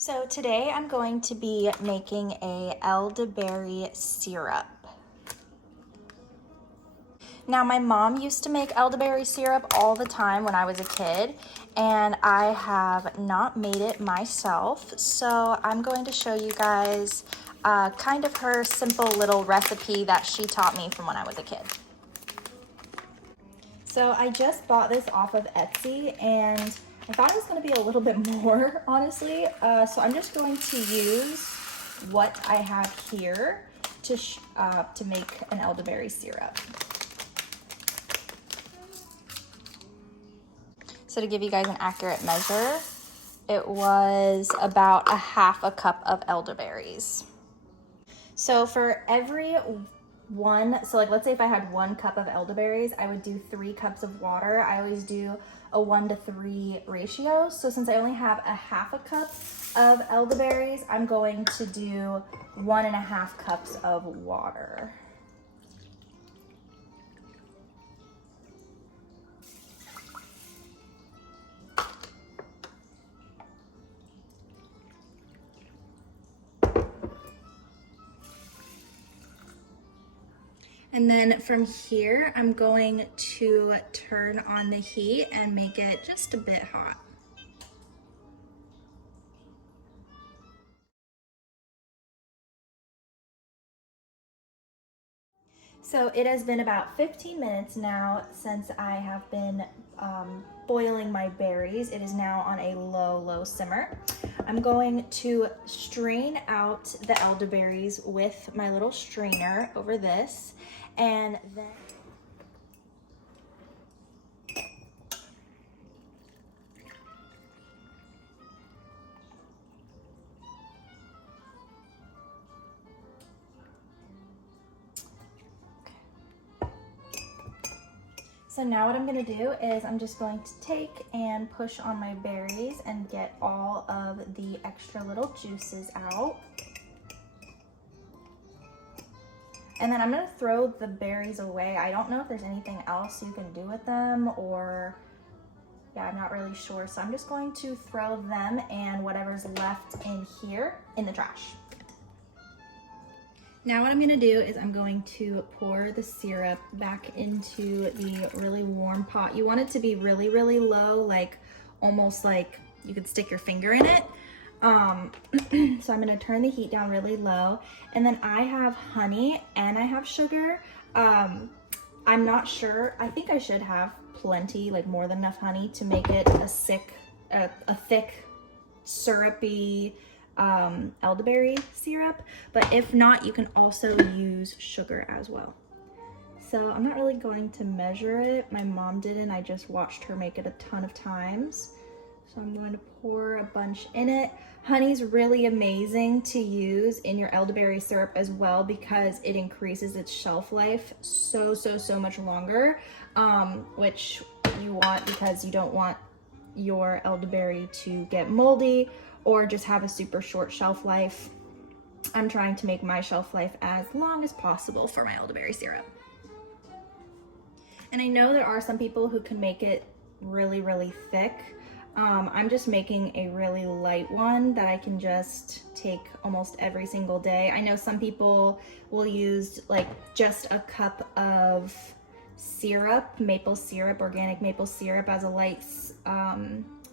So today I'm going to be making a elderberry syrup. Now my mom used to make elderberry syrup all the time when I was a kid, and I have not made it myself. So I'm going to show you guys kind of her simple little recipe that she taught me from when I was a kid. So I just bought this off of Etsy, and I thought it was going to be a little bit more, honestly. So I'm just going to use what I have here to make an elderberry syrup. So to give you guys an accurate measure, it was about a half a cup of elderberries. So for every so like let's say if I had 1 cup of elderberries, I would do 3 cups of water. I always do a 1-to-3 ratio. So since I only have a half a cup of elderberries, I'm going to do 1.5 cups of water. And then from here, I'm going to turn on the heat and make it just a bit hot. So it has been about 15 minutes now since I have been boiling my berries. It is now on a low simmer. I'm going to strain out the elderberries with my little strainer over this, and then so now what I'm gonna do is I'm just going to take and push on my berries and get all of the extra little juices out. And then I'm gonna throw the berries away. I don't know if there's anything else you can do with them, or yeah, I'm not really sure. So I'm just going to throw them and whatever's left in here in the trash. Now what I'm gonna do is I'm going to pour the syrup back into the really warm pot. You want it to be really low, like almost like you could stick your finger in it. So I'm gonna turn the heat down really low. And then I have honey and I have sugar. I'm not sure, I think I should have plenty, like more than enough honey to make it a thick, syrupy, elderberry syrup, but if not, you can also use sugar as well. So I'm not really going to measure it. My mom didn't. I just watched her make it a ton of times. So I'm going to pour a bunch in it. Honey's really amazing to use in your elderberry syrup as well because it increases its shelf life so much longer, which you want because you don't want your elderberry to get moldy or just have a super short shelf life. I'm trying to make my shelf life as long as possible for my elderberry syrup. And I know there are some people who can make it really thick. I'm just making a really light one that I can just take almost every single day. I know some people will use like just a cup of syrup, maple syrup, organic maple syrup as a light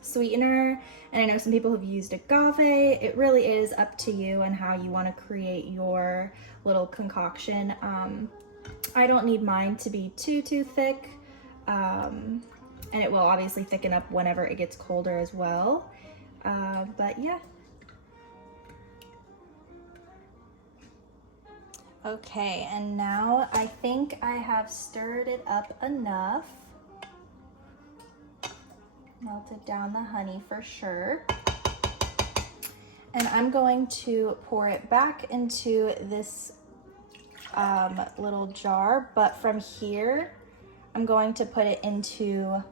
sweetener, and I know some people have used agave. It really is up to you and how you want to create your little concoction. I don't need mine to be too thick, and it will obviously thicken up whenever it gets colder as well, but yeah. Okay, and now I think I have stirred it up enough. Melted down the honey for sure. And I'm going to pour it back into this little jar, but from here, I'm going to put it into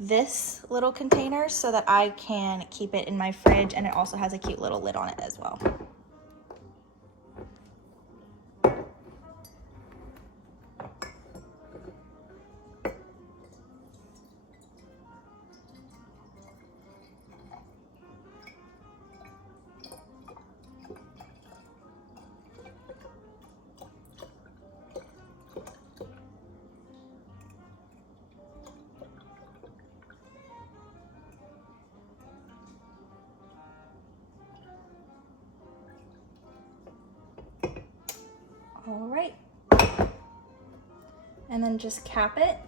this little container so that I can keep it in my fridge, and it also has a cute little lid on it as well. All right. And then just cap it.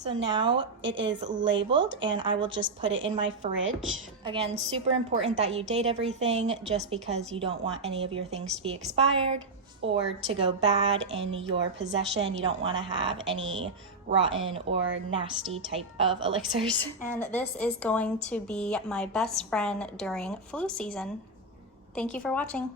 So now it is labeled and I will just put it in my fridge. Again, super important that you date everything just because you don't want any of your things to be expired or to go bad in your possession. You don't want to have any rotten or nasty type of elixirs. And this is going to be my best friend during flu season. Thank you for watching.